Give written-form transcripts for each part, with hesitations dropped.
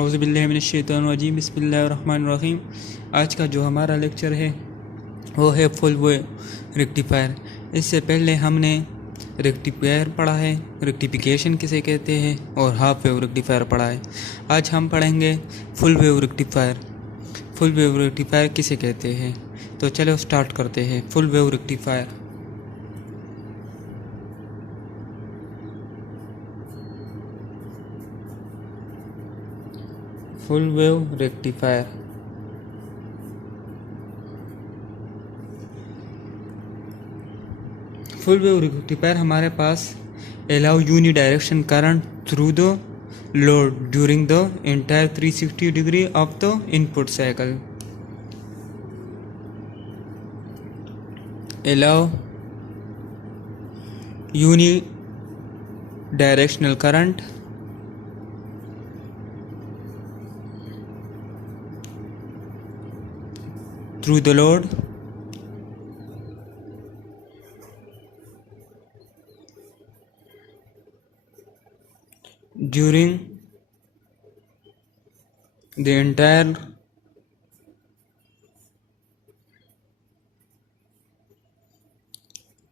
औज़ुबिल्लाहिमिनश्शैतानिर्रजीम बिस्मिल्लाहिर्रहमानिर्रहीम। आज का जो हमारा लेक्चर है वो है फुल वेव रेक्टिफायर। इससे पहले हमने रेक्टिफायर पढ़ा है, रेक्टिफिकेशन किसे कहते हैं, और हाफ वेव रेक्टिफायर पढ़ा है। आज हम पढ़ेंगे full wave rectifier. Full wave rectifier किसे कहते हैं, तो चलो स्टार्ट करते हैं। Full wave rectifier. Full wave rectifier full wave rectifier हमारे पास allow unidirection current through the load during the entire 360 degree of the input cycle. Allow unidirectional current through the load during the entire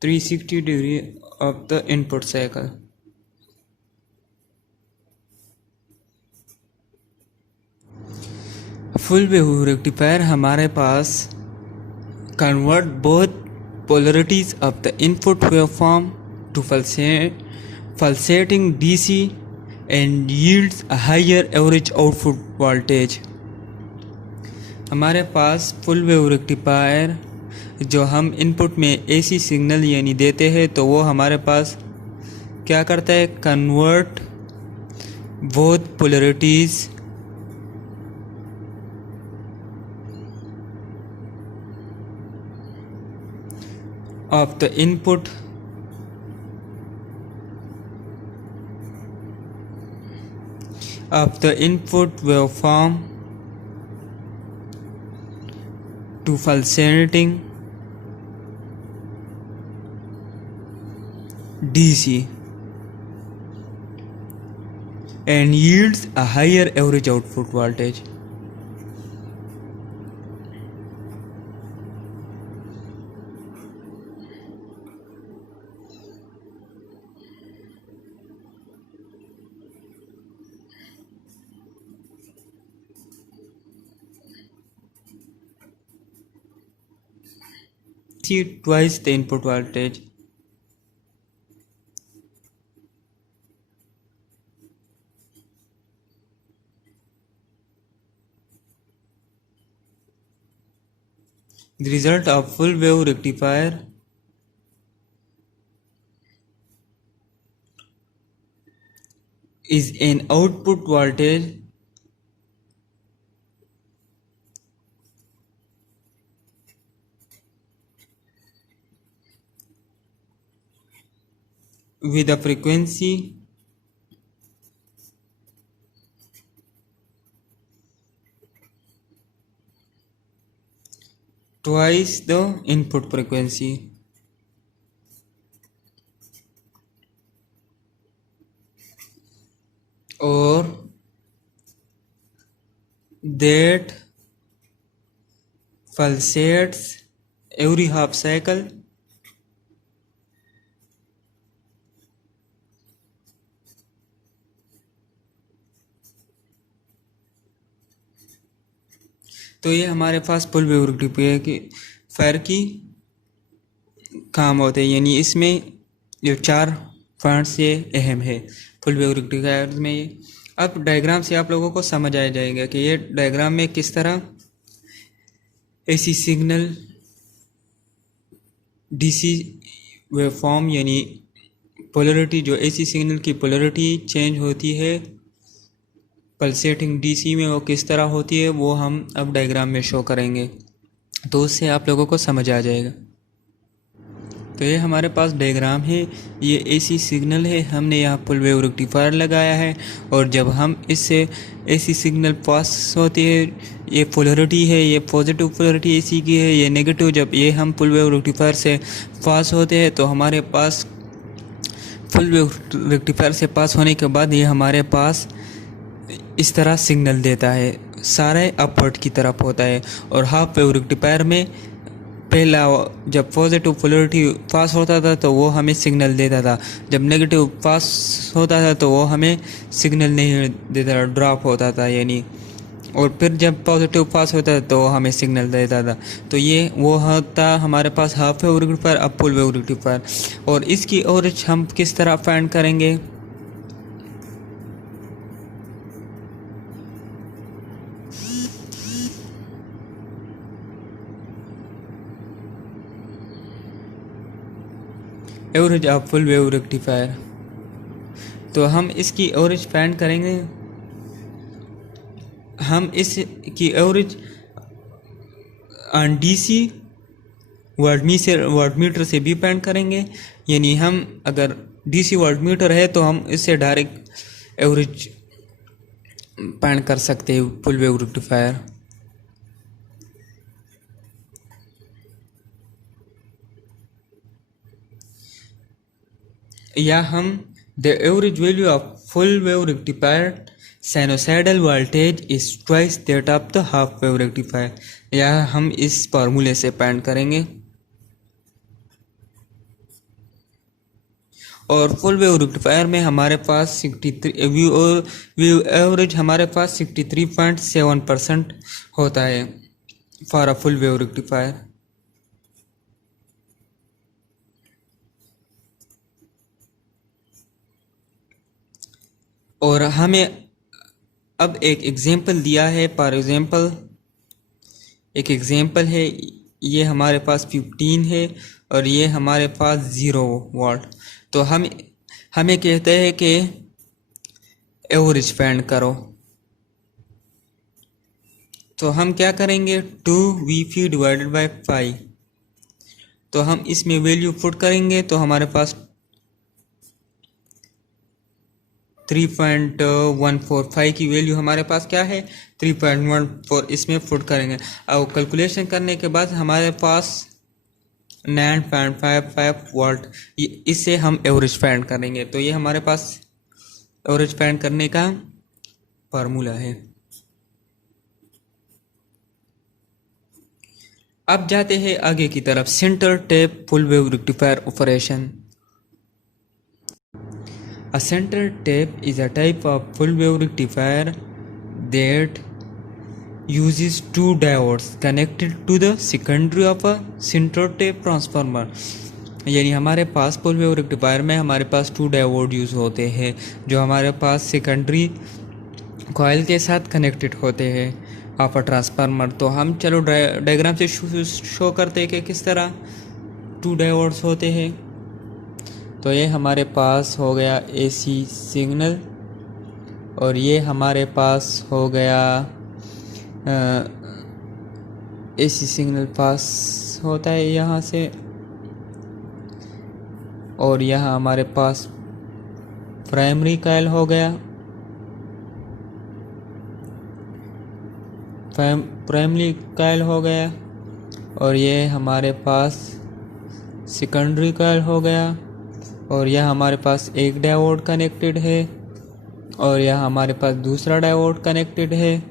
360 degree of the input cycle. Full wave rectifier हमारे पास convert both polarities of the input waveform to pulsating DC and yields a higher average output voltage. हमारे पास full wave rectifier जो हम input में AC signal यानी देते हैं, तो वो हमारे पास क्या करता है, convert both polarities of the input waveform to pulsating DC and yields a higher average output voltage. See twice the input voltage. The result of full wave rectifier is an output voltage with a frequency twice the input frequency. Or that pulsates every half cycle तो ये हमारे पास full wave rectifier की काम होते हैं, यानी इसमें जो 4 पॉइंट्स ये अहम है फुल वेव रेक्टिफायर में। ये अब डायग्राम से आप लोगों को समझ आ जाएगा कि ये डायग्राम में किस तरह एसी सिग्नल डीसी वेवफॉर्म यानी पोलरिटी, जो एसी सिग्नल की पोलरिटी चेंज होती है पल्सेटिंग डीसी में, वो किस तरह होती है वो हम अब डायग्राम में शो करेंगे, तो उससे आप लोगों को समझ आ जाएगा। तो ये हमारे पास डायग्राम है, ये एसी सिग्नल है, हमने यहाँ फुल वेव रेक्टिफायर लगाया है, और जब हम इससे एसी सिग्नल पास होती है, ये पोलरिटी है, ये पॉजिटिव पोलरिटी एसी की है, ये नेगेटिव, जब ये हम फुल वेव रेक्टिफायर से पास होते हैं तो हमारे पास फुल वेव रेक्टिफायर से पास होने के बाद ये हमारे पास इस तरह सिग्नल देता है, सारे अपवर्ड की तरफ होता है। और हाफ वेव रेक्टिफायर में पहला जब पॉजिटिव पोलरिटी पास होता था तो वो हमें सिग्नल देता था, जब नेगेटिव पास होता था तो वो हमें सिग्नल नहीं देता था, ड्रॉप होता था यानी। और फिर जब पॉजिटिव पास होता था तो हमें सिग्नल देता था। तो ये वो होता हमारे पास हाफ वेव रेक्टिफायर, अब फुल वेव रेक्टिफायर। और इसकी एवरेज हम किस तरह फाइंड करेंगे? Average of full wave rectifier. तो हम इसकी एवरेज फाइंड करेंगे, हम इसकी एवरेज डीसी वाटमीटर से भी फाइंड करेंगे। यानी हम अगर डीसी वाटमीटर है तो हम इससे डायरेक्ट एवरेज फाइंड कर सकते हैं फुल वेव रेक्टिफायर। या हम the average value of full wave rectifier sinusoidal voltage is twice that of the half wave rectifier, या हम इस फार्मूले से फाइंड करेंगे। और फुल वेव रेक्टिफायर में हमारे पास 63 व्यू एवरेज हमारे पास 63.7% होता है for a full wave rectifier. और हमें अब एक एग्जांपल दिया है, फॉर एग्जांपल एक एग्जांपल है, ये हमारे पास 15 है और ये हमारे पास 0 वाट। तो हमें कहते हैं कि एवरेज फाइंड करो। तो हम क्या करेंगे, 2Vp डिवाइडेड बाय 5। तो हम इसमें वैल्यू पुट करेंगे तो हमारे पास 3.145 की वैल्यू हमारे पास क्या है, 3.14 इसमें पुट करेंगे। अब कैलकुलेशन करने के बाद हमारे पास 9.55 वाट, इससे हम एवरेज फाइंड करेंगे। तो ये हमारे पास एवरेज फाइंड करने का फार्मूला है। अब जाते हैं आगे की तरफ, centre tap full wave rectifier operation. A center tape is a type of full wave rectifier that uses two diodes connected to the secondary of a center tape transformer। यानी हमारे पास फुल वेव रेक्टिफायर में हमारे पास 2 diode use होते हैं जो हमारे पास secondary coil के साथ कनेक्टेड होते हैं ऑफ अ ट्रांसफार्मर। तो हम चलो डायग्राम से शो करते हैं कि किस तरह 2 डायोड्स होते हैं। तो ये हमारे पास हो गया एसी सिग्नल और ये हमारे पास हो गया एसी सिग्नल पास होता है यहाँ से, और यहाँ हमारे पास प्राइमरी कॉइल हो गया, प्राइमरी कॉइल हो गया, और ये हमारे पास सेकेंडरी कॉइल हो गया, और यह हमारे पास एक डायोड कनेक्टेड है और यह हमारे पास दूसरा डायोड कनेक्टेड है,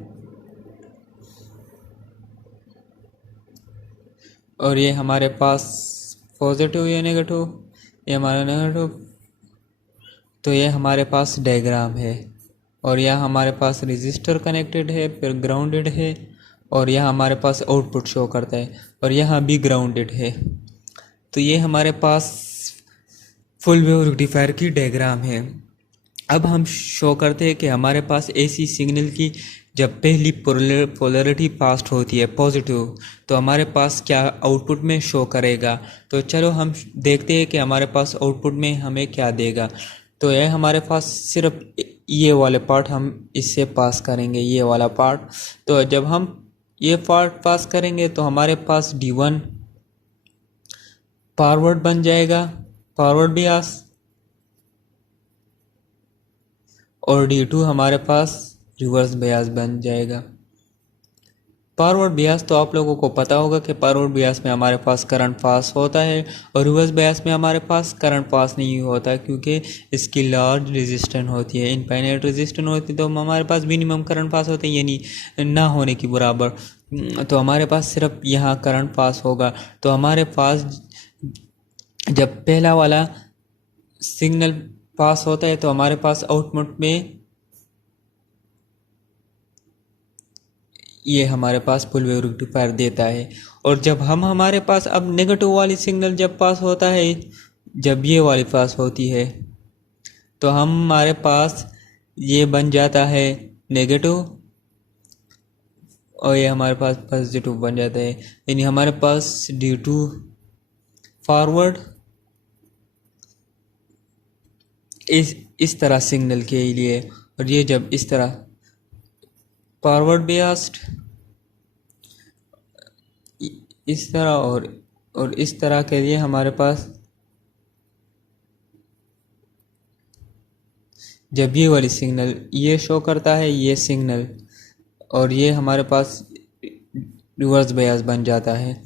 और ये हमारे पास पॉजिटिव या नेगेटिव, ये हमारा नेगेटिव। तो ये हमारे पास डायग्राम है, और यह हमारे पास रजिस्टर कनेक्टेड है, फिर ग्राउंडेड है, और यह हमारे पास आउटपुट शो करता है, और यहाँ भी ग्राउंडेड है। तो ये हमारे पास फुल वेव रेक्टिफायर की डायग्राम है। अब हम शो करते हैं कि हमारे पास एसी सिग्नल की जब पहली पोलरिटी पास्ट होती है पॉजिटिव, तो हमारे पास क्या आउटपुट में शो करेगा। तो चलो हम देखते हैं कि हमारे पास आउटपुट में हमें क्या देगा। तो यह हमारे पास सिर्फ ये वाले पार्ट हम इससे पास करेंगे, ये वाला पार्ट। तो जब हम ये पार्ट पास करेंगे तो हमारे पास D1 फॉरवर्ड बन जाएगा, फॉरवर्ड बियास, और D2 हमारे पास रिवर्स बियास बन जाएगा। फॉरवर्ड बियास तो आप लोगों को पता होगा कि फॉरवर्ड बियास में हमारे पास करंट पास होता है और रिवर्स बियास में हमारे पास करंट पास नहीं होता क्योंकि इसकी लार्ज रेजिस्टेंस होती है, इनफाइनाइट रेजिस्टेंस होती है, तो हमारे पास मिनिमम करंट पास होते हैं यानी ना होने की बराबर। तो हमारे पास सिर्फ यहाँ करंट पास होगा। तो हमारे पास जब पहला वाला सिग्नल पास होता है तो हमारे पास आउटपुट में ये हमारे पास फुल वेव रेक्टिफायर देता है। और जब हमारे पास अब नेगेटिव वाली सिग्नल जब पास होता है, जब ये वाली पास होती है तो हमारे पास ये बन जाता है नेगेटिव और ये हमारे पास पॉजिटिव बन जाता है, यानी हमारे पास ड्यू टू फॉरवर्ड इस तरह सिग्नल के लिए, और ये जब इस तरह फॉरवर्ड बियास्ड इस तरह और इस तरह के लिए हमारे पास जब ये वाली सिग्नल ये शो करता है ये सिग्नल, और ये हमारे पास रिवर्स बियास बन जाता है।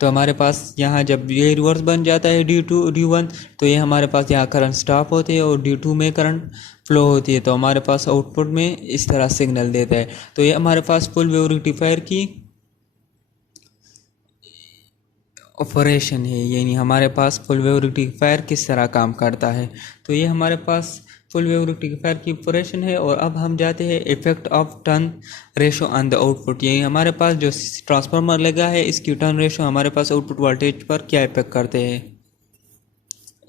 तो हमारे पास यहाँ जब ये रिवर्स बन जाता है D1 तो ये हमारे पास यहाँ करंट स्टॉप होती है और D2 में करंट फ्लो होती है, तो हमारे पास आउटपुट में इस तरह सिग्नल देता है। तो ये हमारे पास फुल वेव रेक्टिफायर की ऑपरेशन है, यानी हमारे पास फुल वेव रेक्टिफायर किस तरह काम करता है। तो ये हमारे पास फुल वेव रेक्टिफायर की ऑपरेशन है। और अब हम जाते हैं effect of turn ratio on the output, यानी हमारे पास जो ट्रांसफार्मर लगा है इसकी टर्न रेशो हमारे पास आउटपुट वोल्टेज पर क्या इफेक्ट करते हैं।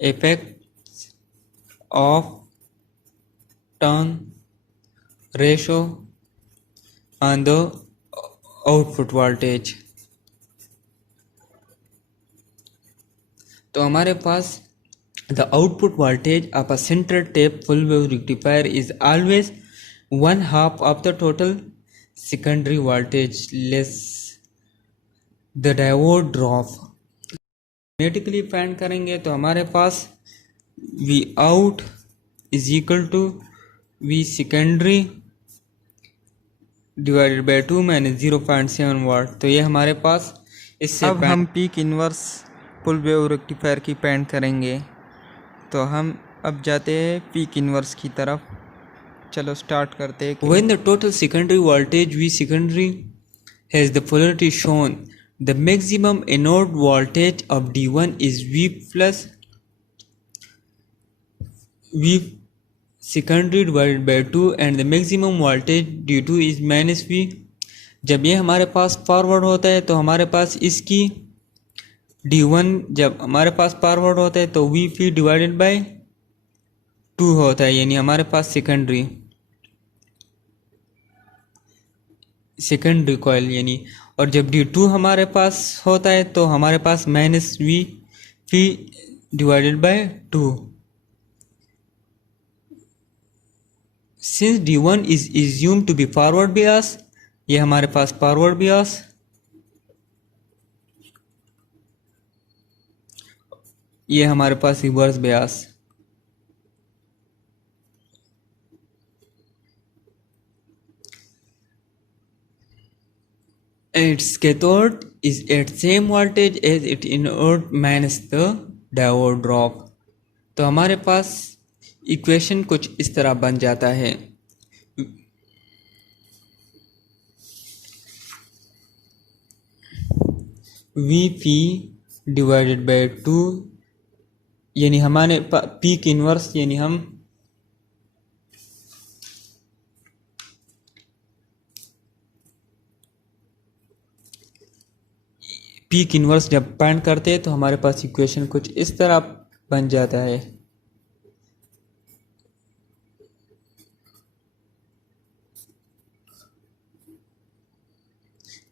Effect of turn ratio on the output voltage. तो हमारे पास the output voltage of a center tape full wave rectifier is always 1/2 of the total secondary voltage less the diode drop। Mathematically find करेंगे तो हमारे पास V out is equal to V secondary divided by 2 minus 0.7 वाट। तो ये हमारे पास इससे अब हम peak inverse full wave rectifier की फाइंड करेंगे। तो हम अब जाते हैं पीक इन्वर्स की तरफ, चलो स्टार्ट करते हैं। When the total secondary voltage V secondary has the polarity shown, the maximum anode voltage of D1 is V plus V secondary divided by 2 and the maximum voltage D2 is minus V। जब ये हमारे पास forward होता है तो हमारे पास इसकी D1 जब हमारे पास फॉरवर्ड होता है तो Vp डिवाइडेड बाय 2 होता है, यानी हमारे पास सेकेंडरी कॉइल यानी। और जब D2 हमारे पास होता है तो हमारे पास minus Vp divided by 2। Since D1 is assumed to be forward bias, ये हमारे पास फॉरवर्ड बियास, ये हमारे पास reverse bias. Its cathode is at same voltage as its anode minus the diode drop। तो हमारे पास इक्वेशन कुछ इस तरह बन जाता है। Vp डिवाइडेड बाय 2 यानी हमारे पीक इन्वर्स, यानी हम पीक इन्वर्स जब फाइंड करते हैं तो हमारे पास इक्वेशन कुछ इस तरह बन जाता है।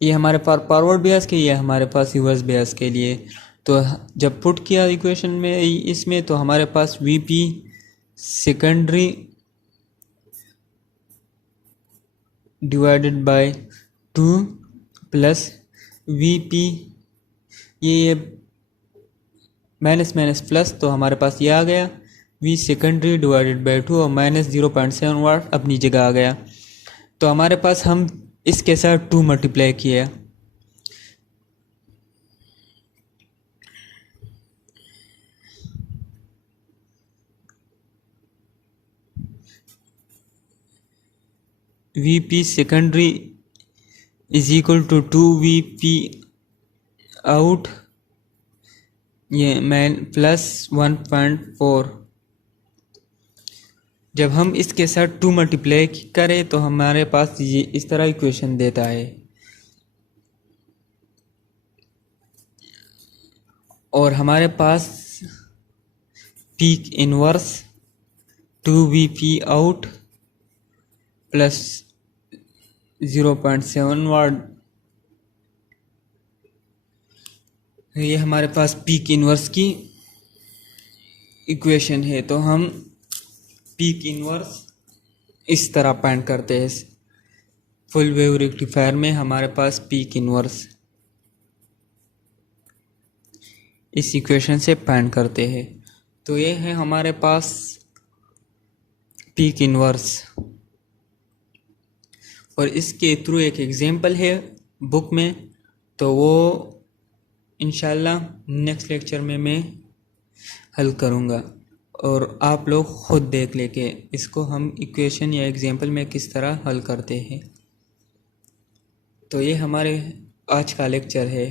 ये हमारे पास फॉरवर्ड बियास के, ये हमारे पास रिवर्स बियास के लिए। तो जब पुट किया इक्वेशन में इसमें तो हमारे पास Vp secondary divided by 2 plus Vp ये माइनस माइनस प्लस, तो हमारे पास ये आ गया V सेकेंडरी डिवाइडेड बाय 2 और माइनस 0.7 वाट अपनी जगह आ गया। तो हमारे पास हम इसके साथ 2 मल्टीप्लाई किया, VP secondary is equal to 2VP out ये मैन प्लस 1.4। जब हम इसके साथ 2 मल्टीप्लाई करें तो हमारे पास ये इस तरह इक्वेशन देता है, और हमारे पास peak inverse 2VP out plus 0.7 watt, ये हमारे पास पीक इनवर्स की इक्वेशन है। तो हम पीक इनवर्स इस तरह फाइंड करते हैं, फुल वेव रेक्टिफायर में हमारे पास पीक इनवर्स इस इक्वेशन से फाइंड करते हैं। तो ये है हमारे पास पीक इनवर्स, और इसके थ्रू एक एग्जांपल है बुक में, तो वो इंशाल्लाह नेक्स्ट लेक्चर में मैं हल करूँगा, और आप लोग ख़ुद देख लेके इसको हम इक्वेशन या एग्जांपल में किस तरह हल करते हैं। तो ये हमारे आज का लेक्चर है।